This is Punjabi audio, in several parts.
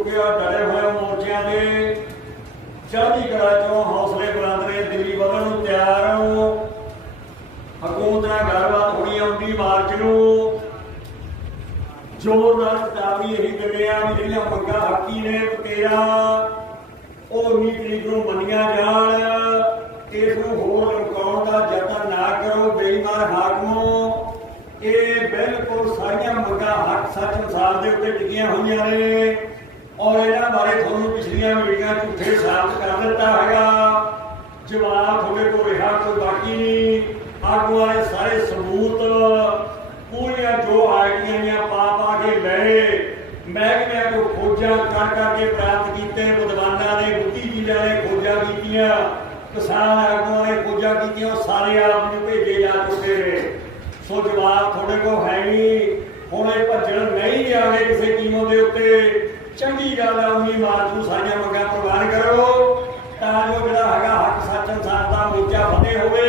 ਚੁੱਕਿਆ ਡਰੇ ਹੋਏ ਮੋਰਚਿਆਂ ਦੇ। ਚੜ੍ਹਦੀ ਕਲਾ ਚੋਂ ਹੌਸਲੇ ਬੁਲੰਦ ਨੇ ਦਿੱਲੀ ਵਧਣ ਨੂੰ ਤਿਆਰ ਹੋ। ਹਕੂਮਤ ਨਾਲ ਗੱਲਬਾਤ ਹੋਣੀ ਆਉਂਦੀ ਮਾਰਚ ਨੂੰ। ਜ਼ੋਰਦਾਰ ਚੇਤਾਵਨੀ ਇਹੀ ਦਿੰਦੇ ਆ ਵੀ ਜਿਹੜੀਆਂ ਮੰਗਾਂ ਹੱਕੀ ਨੇ ਤੇਰਾ, ਉਹ 19 ਨੂੰ ਮੰਨੀਆਂ ਜਾਣ। ਇਸ ਨੂੰ ਹੋਰ ਲਮਕਾਉਣ ਦਾ ਯਤਨ ਨਾ ਕਰੋ ਬੇਈਮਾਨ ਹਾਕਮੋ। ਇਹ ਬਿਲਕੁਲ ਸਾਰੀਆਂ ਮੰਗਾਂ ਹੱਕ ਸੱਚ ਅਨਸਾਰ ਦੇ ਉੱਤੇ ਟਿਕੀਆਂ ਹੋਈਆਂ ਨੇ। ਔਰ ਇਹਨਾਂ ਬਾਰੇ ਤੁਹਾਨੂੰ ਪਿਛਲੀਆਂ ਮੀਟਿੰਗਾਂ ਝੂਠੇ ਸਾਬਤ ਕਰ ਦਿੱਤਾ ਹੈਗਾ। ਜਵਾਬ ਤੁਹਾਡੇ ਕੋਲ ਰਿਹਾ, ਕੋਈ ਬਾਕੀ ਨਹੀਂ। ਆਗੂ ਵਾਲੇ ਸਾਰੇ ਸਬੂਤ, ਪੂਰੀਆਂ ਜੋ ਆਈਡੀਆਂ ਦੀਆਂ ਪਾ ਪਾ ਕੇ ਲਏ। ਮਹਿਕਮਿਆਂ ਤੋਂ ਖੋਜਾਂ ਕਰ ਕਰਕੇ ਪ੍ਰਾਪਤ ਕੀਤੇ, ਵਿਦਵਾਨਾਂ ਨੇ ਬੁੱਧੀਜੀਵੀਆਂ ਨੇ ਖੋਜਾਂ ਕੀਤੀਆਂ, ਕਿਸਾਨ ਆਗੂਆਂ ਨੇ ਖੋਜਾਂ ਕੀਤੀਆਂ, ਉਹ ਸਾਰੇ ਆਪ ਨੂੰ ਭੇਜੇ ਜਾ ਚੁੱਕੇ ਨੇ। ਸੋ ਜਵਾਬ ਤੁਹਾਡੇ ਕੋਲ ਹੈ ਨਹੀਂ। ਹੁਣ ਇਹ ਭੱਜਣ ਨਹੀਂ ਜਾਣੇ ਕਿਸੇ ਕੀਮਤ ਦੇ ਉੱਤੇ। ਚੰਗੀ ਗੱਲ ਹੈ ਉਨੀ ਨੂੰ ਸਾਰੀਆਂ ਮੰਗਾਂ ਪ੍ਰਵਾਨ ਕਰੋ। ਤਾਂ ਜੋ ਜਿਹੜਾ ਹੈਗਾ ਹੱਕ ਸੱਚ ਇਨਸਾਨ ਦਾ ਮੋਰਚਾ ਫਤਿਹ ਹੋਵੇ,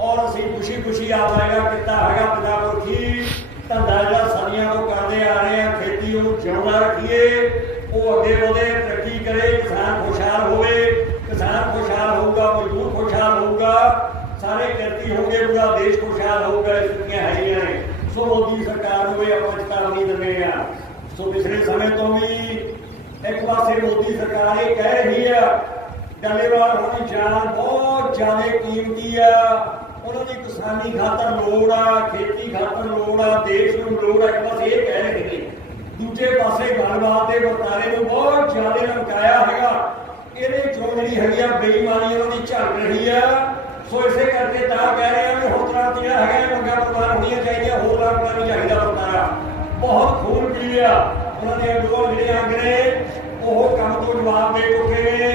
ਔਰ ਅਸੀਂ ਖੁਸ਼ੀ ਖੁਸ਼ੀ ਆਪਦਾ ਜਿਹੜਾ ਕੀਤਾ ਹੈਗਾ ਪੰਜਾਬ ਪੁਰਖੀ, ਧੰਦਾ ਜਿਹੜਾ ਸਦੀਆਂ ਤੋਂ ਕਰਦੇ ਆ ਰਹੇ ਆ, ਖੇਤੀ ਨੂੰ ਜਿਉਂਦਾ ਰੱਖੀਏ, ਉਹ ਅੱਗੇ ਵਧੇ, ਤਰੱਕੀ ਕਰੇ, ਕਿਸਾਨ ਖੁਸ਼ਹਾਲ ਹੋਵੇ। ਕਿਸਾਨ ਖੁਸ਼ਹਾਲ ਹੋਊਗਾ, ਮਜ਼ਦੂਰ ਖੁਸ਼ਹਾਲ ਹੋਊਗਾ, ਸਾਰੇ ਕਿਰਤੀ ਹੋਣਗੇ, ਪੂਰਾ ਦੇਸ਼ ਖੁਸ਼ਹਾਲ ਹੋਊਗਾ ਇਸ ਦੀਆਂ ਹੈਗੀਆਂ ਨੇ। ਸੋ ਮੋਦੀ ਸਰਕਾਰ ਨੂੰ ਇਹ ਆਪਾਂ ਚੇਤਾਵਨੀ ਦਿੰਦੇ ਆ ਸੋ ਪਿਛਲੇ ਸਮੇਂ ਤੋਂ ਵੀ ਇੱਕ ਪਾਸੇ ਮੋਦੀ ਸਰਕਾਰ ਇਹ ਕਹਿ ਰਹੀ ਆ, ਡੱਲੇਵਾਲ ਹੋਣੀ ਜਾਨ ਬਹੁਤ ਜ਼ਿਆਦਾ ਕੀਮਤੀ ਆ। ਉਹਨਾਂ ਦੀ ਕਿਸਾਨੀ ਖਾਤਰ ਲੋੜ ਆ, ਖੇਤੀ ਖਾਤਰ ਲੋੜ ਆ, ਦੇਸ਼ ਨੂੰ ਲੋੜ ਆ। ਇੱਕ ਪਾਸੇ ਇਹ ਕਹਿ ਰਹੇ ਨੇ। ਦੂਜੇ ਪਾਸੇ ਗੱਲਬਾਤ ਦੇ ਵਰਤਾਰੇ ਨੂੰ ਬਹੁਤ ਜ਼ਿਆਦਾ ਲਮਕਾਇਆ ਹੈਗਾ। ਇਹਦੇ ਚੋਂ ਜਿਹੜੀ ਹੈਗੀ ਆ ਬੇਈਮਾਨੀ ਉਹਨਾਂ ਦੀ ਝੜ ਰਹੀ ਆ। ਸੋ ਇਸੇ ਕਰਕੇ ਤਾਂ ਕਹਿ ਰਹੇ ਆ ਕਿ ਹੁਣ ਤਰ੍ਹਾਂ ਹੈਗਾ ਇਹ ਮੰਗਾਂ ਪ੍ਰਵਾਨ ਹੋਣੀਆਂ ਚਾਹੀਦੀਆਂ, ਹੋਰ ਲੱਗਣਾ ਚਾਹੀਦਾ ਵਰਤਾਰਾ। ਬਹੁਤ ਖੂਨ ਪੀ ਲਿਆ। ਉਹਨਾਂ ਦੇ ਦੋ ਜਿਹੜੇ ਅੰਗ ਨੇ, ਉਹ ਕੰਮ ਤੋਂ ਜਵਾਬ ਦੇ ਚੁੱਕੇ ਨੇ।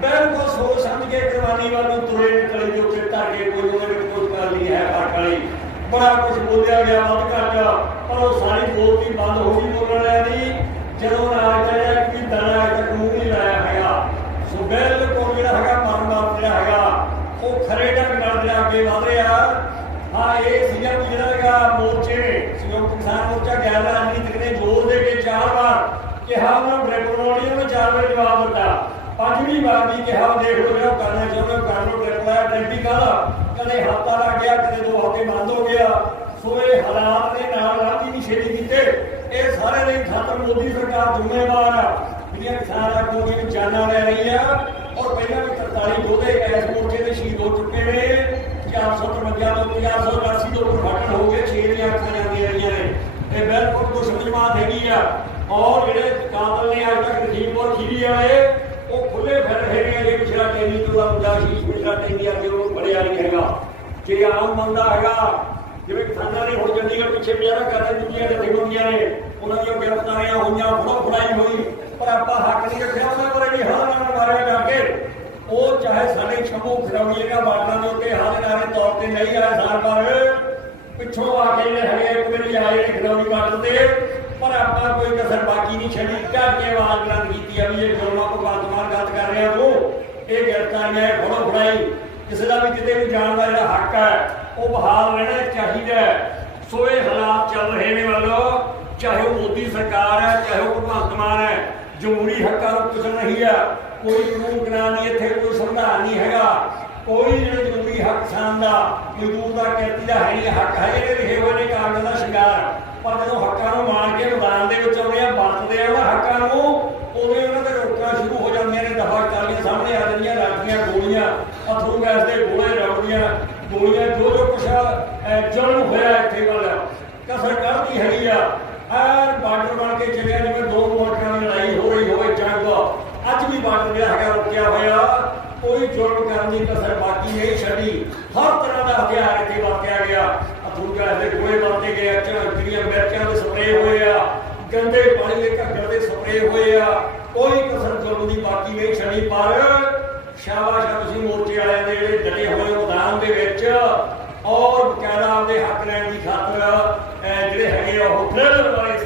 ਬਿਲਕੁਲ ਸੋਚ ਸਮਝ ਕੇ ਕੁਰਬਾਨੀ ਵੱਲ ਨੂੰ ਤੁਰੇ ਨੇ ਕਲੀ ਦੇ ਉੱਤੇ ਧਰ ਕੇ ਕੋਈ ਉਹਦੇ ਕਰ ਲਈ ਹੈ ਫ਼ਰਕ ਵਾਲੀ। ਬੜਾ ਕੁਝ ਬੋਲਿਆ ਗਿਆ, ਵੱਧ ਘੱਟ। ਪਰ ਉਹ ਸਾਰੀ ਬੋਲਤੀ ਬੰਦ ਹੋ ਗਈ ਬੋਲਣ ਵਾਲਿਆਂ ਦੀ। ਜਦੋਂ ਰਾਜ ਚੱਲਿਆ ਕਿ ਦਾਣਾ ਅਜੇ ਤੱਕ ਨਹੀਂ ਲਾਇਆ ਹੈਗਾ। ਸੋ ਬਿਲਕੁਲ ਜਿਹੜਾ ਹੈਗਾ ਮਰਨ ਜਿਹੜਾ ਹੈਗਾ, ਉਹ ਖਰੇ ਢੰਗ ਨਾਲ ਜਿਹੜਾ ਅੱਗੇ ਵਧ ਰਿਹਾ। ਹਾਂ, ਇਹ ਸੀਗਾ ਵੀ ਜਿਹੜਾ ਹੈਗਾ ਮੋਰਚੇ ਸੰਯੁਕਤ ਕਿਸਾਨ ਮੋਰਚਾ ਗੈਰ ਰਾਜਨੀਤਿਕ ਨੇ ਜ਼ੋਰ ਦੇ ਕੇ ਚਾਰ ਵਾਰ ਕਿਹਾ ਉਹਨਾਂ ਨੂੰ ਰਿਪੋਰਟ ਚਾਰ ਵਾਰ ਜਵਾਬ ਦਿੱਤਾ। ਪੰਜਵੀਂ ਵਾਰ ਵੀ ਕਿਹਾ, ਦੇਖ ਲਓ ਜਿਹੜਾ ਕਰਨਾ ਚਾਹੁੰਦੇ ਕਰ ਲਓ ਰਿਪਲਾਈ ਟੈਂਪੀ ਕਾਹਦਾ? ਕਦੇ ਹਫਤਾ ਲੱਗ ਗਿਆ ਕਦੇ ਦੋ ਹਫ਼ਤੇ ਬੰਦ ਹੋ ਗਿਆ। ਸੋ ਇਹ ਹਾਲਾਤ ਦੇ ਨਾਲ ਰਾਤੀ ਨਹੀਂ ਛੇਤੀ ਕੀਤੇ। ਇਹ ਸਾਰੇ ਲਈ ਖਾਤਰ ਮੋਦੀ ਸਰਕਾਰ ਜ਼ਿੰਮੇਵਾਰ ਆ। ਜਿਹੜੀਆਂ ਕਿਸਾਨ ਆਗੂਆਂ ਦੀਆਂ ਜਾਨਾਂ ਲੈ ਰਹੀ ਆ ਔਰ ਪਹਿਲਾਂ ਵੀ 43 ਯੋਧੇ ਇਸ ਮੋਰਚੇ ਦੇ ਸ਼ਹੀਦ ਹੋ ਚੁੱਕੇ ਨੇ 453 ਤੋਂ 480 ਤੋਂ ਉਦਘਾਟਨ ਹੋ ਗਏ 6 ਦੀਆਂ ਅੱਖਾਂ ਜਾਂਦੀਆਂ ਰਹੀਆਂ ਨੇ ਇਹ ਬਿਲਕੁਲ ਦੁਸ਼ਮਣਵਾਦ ਹੈਗੀ ਆ ਔਰ ਜਿਹੜੇ ਕਾਬਲ ਨੇ ਅੱਜ ਤੱਕ ਰਜੀਮਪੁਰ ਖੀਰੀ ਵਾਲੇ, ਉਹ ਖੁੱਲੇ ਫਿਰ ਰਹੇ ਨੇ ਜੇ ਪਿਛਲਾ ਟੈਨੀ ਤੋਂ ਦਾ ਮੁੰਡਾ ਸ਼ੀਸ਼ ਪਿਛਲਾ ਟੈਨੀ ਅੱਗੇ ਉਹ ਬੜਿਆ ਨਹੀਂ ਹੈਗਾ। ਜੇ ਆਮ ਬੰਦਾ ਹੈਗਾ, ਜਿਵੇਂ ਕਿਸਾਨਾਂ ਨੇ ਹੁਣ ਚੰਡੀਗੜ੍ਹ ਪਿੱਛੇ ਪਿਆਰਾ ਕਰਦੇ ਦੂਜੀਆਂ ਜਥੇਬੰਦੀਆਂ ਨੇ, ਉਹਨਾਂ ਦੀਆਂ ਗ੍ਰਿਫਤਾਰੀਆਂ ਹੋਈਆਂ, ਫੜੋ ਫੜਾਈ ਹੋਈ, ਪਰ ਆਪਾਂ ਹੱਕ ਨਹੀਂ ਰੱਖਿਆ ਉਹਨਾਂ ਪਰ ਨਹੀਂ ਹਾਲ ਨਾਲ ਮਾਰਿਆ ਕਰਕੇ ਉਹ ਚਾਹੇ ਸਾਡੇ ਛੰਮੂ ਖਰਵੀਏ ਦਾ ਬਾਟਾਂ ਦੇ ਉੱਤੇ ਹਾਜ਼ਰਾਰੇ ਤੌਰ ਤੇ ਨਹੀਂ ਆਏ ਸਾਰ ਪਰ ਪਿੱਛੋਂ ਆ ਕੇ ਜਿਹੜੇ ਹੈਗੇ ਇੱਕ ਵਾਰੀ ਆਏ ਨੇ ਖਰਵੀ ਪਰ ਆਪਾਂ ਕੋਈ ਕਸਰ ਬਾਕੀ ਨਹੀਂ ਛੱਡੀ। ਘਰ ਕੇ ਆਵਾਜ਼ ਬੁਲੰਦ ਕੀਤੀ ਆ ਵੀ ਇਹ ਜੁਰਮਾਂ ਕੋ ਬਾਤਮਾਨ ਕਰ ਰਿਹਾ ਤੂੰ ਇਹ ਗ੍ਰਿਫਤਾਰੀਆਂ ਹੈ, ਫੜੋ ਫੜਾਈ। ਕਿਸੇ ਦਾ ਵੀ ਕਿਤੇ ਵੀ ਜਾਣ ਦਾ ਜਿਹੜਾ ਹੱਕ ਹੈ, ਉਹ ਬਹਾਲ ਰਹਿਣਾ ਚਾਹੀਦਾ ਸੋ ਇਹ ਹਾਲਾਤ ਚੱਲ ਰਹੇ ਨੇ ਵੱਲੋਂ ਚਾਹੇ ਉਹ ਮੋਦੀ ਸਰਕਾਰ ਹੈ, ਚਾਹੇ ਉਹ ਭਗਵੰਤ ਮਾਨ ਹੈ ਜਮਹੂਰੀ ਹੱਕਾਂ ਨੂੰ ਕੁਸਰ ਨਹੀਂ ਹੈ। ਕੋਈ ਕਾਨੂੰਨ ਕਾਨੂੰਨ ਨਹੀਂ ਇੱਥੇ ਕੋਈ ਸੰਵਿਧਾਨ ਨਹੀਂ ਹੈਗਾ। ਕੋਈ ਜਿਹੜਾ ਜਮਹੂਰੀ ਹੱਕ ਕਿਸਾਨ ਦਾ ਮਜ਼ਦੂਰ ਦਾ ਕਿਰਤੀ ਦਾ ਹੈ ਨਹੀਂ, ਹੱਕ ਹੈ ਜਿਹੜੇ ਲਿਖੇ ਹੋਏ ਨੇ ਕਾਗਜ਼ ਦਾ ਸ਼ਿੰਗਾਰ ਪਰ ਜਦੋਂ ਹੱਕਾਂ ਨੂੰ ਮਾਣ ਕੇ ਮੈਦਾਨ ਦੇ ਵਿੱਚ ਆਉਂਦੇ ਆ, ਵਰਤਦੇ ਆ ਉਹਨਾਂ ਹੱਕਾਂ ਨੂੰ, ਉਦੋਂ ਉਹਨਾਂ ਤੇ ਰੋਕਾਂ ਸ਼ੁਰੂ ਹੋ ਜਾਂਦੀਆਂ ਨੇ, ਦਫਾ ਚਾਲੀਆਂ ਸਾਹਮਣੇ ਆ ਜਾਂਦੀਆਂ ਰਾਖੀਆਂ ਗੋਲੀਆਂ, ਅਥਰੂ ਗੈਸ ਦੇ ਗੋਲੇ ਰੌੜੀਆਂ ਗੋਲੀਆਂ ਜੋ ਜੋ ਕੁਛ ਜਨਮ ਹੋਇਆ ਇੱਥੇ ਵੱਲ, ਕਸਰ ਕਰਦੀ ਹੈਗੀ ਆ। ਐ ਬਾਰਡਰ ਬਣ ਕੇ ਚੱਲਿਆ ਜਿਵੇਂ ਦੋ ਮੁਲਕਾਂ ਦੀ ਲੜਾਈ ਹੋ ਰਹੀ ਹੋਵੇ ਜੰਗ ਅੱਜ ਵੀ ਬਾਰਡਰ ਜਿਹੜਾ ਹੈਗਾ ਰੁਕਿਆ ਹੋਇਆ ਕੋਈ ਜ਼ੁਲਮ ਕਰਨ ਦੀ ਕਸਰ ਬਾਕੀ ਹਰ ਤਰ੍ਹਾਂ ਦਾ ਹਥਿਆਰ ਇੱਥੇ ਵਰਤਿਆ ਗਿਆ। ਅਥਰੂ ਦੇ ਗੋਲੇ ਵਰਤੇ ਗਏ ਆ ਮਿਰਚਾਂ ਦੇ ਸਪਰੇਅ ਹੋਏ ਆ, ਗੰਦੇ ਪਾਣੀ ਦੇ ਘੱਗਰ ਦੇ ਸਪਰੇਅ ਹੋਏ ਆ, ਕੋਈ ਕਸਰ ਜ਼ੁਲਮ ਦੀ ਬਾਕੀ ਨਹੀਂ ਛੱਡੀ ਪਰ ਸ਼ਾਬਾਸ਼ ਤੁਸੀਂ ਮੋਰਚੇ ਵਾਲਿਆਂ ਦੇ ਜਿਹੜੇ ਡਟੇ ਹੋਏ ਮੈਦਾਨ ਦੇ ਵਿੱਚ। ਔਰ ਬਕਾਇਦਾ ਆਪਦੇ ਹੱਕ ਲੈਣ ਦੀ ਖਾਤਰ ਜਿਹੜੇ ਹੈਗੇ ਆ ਉਹ ਫਿਲਮ ਵਾਲੇ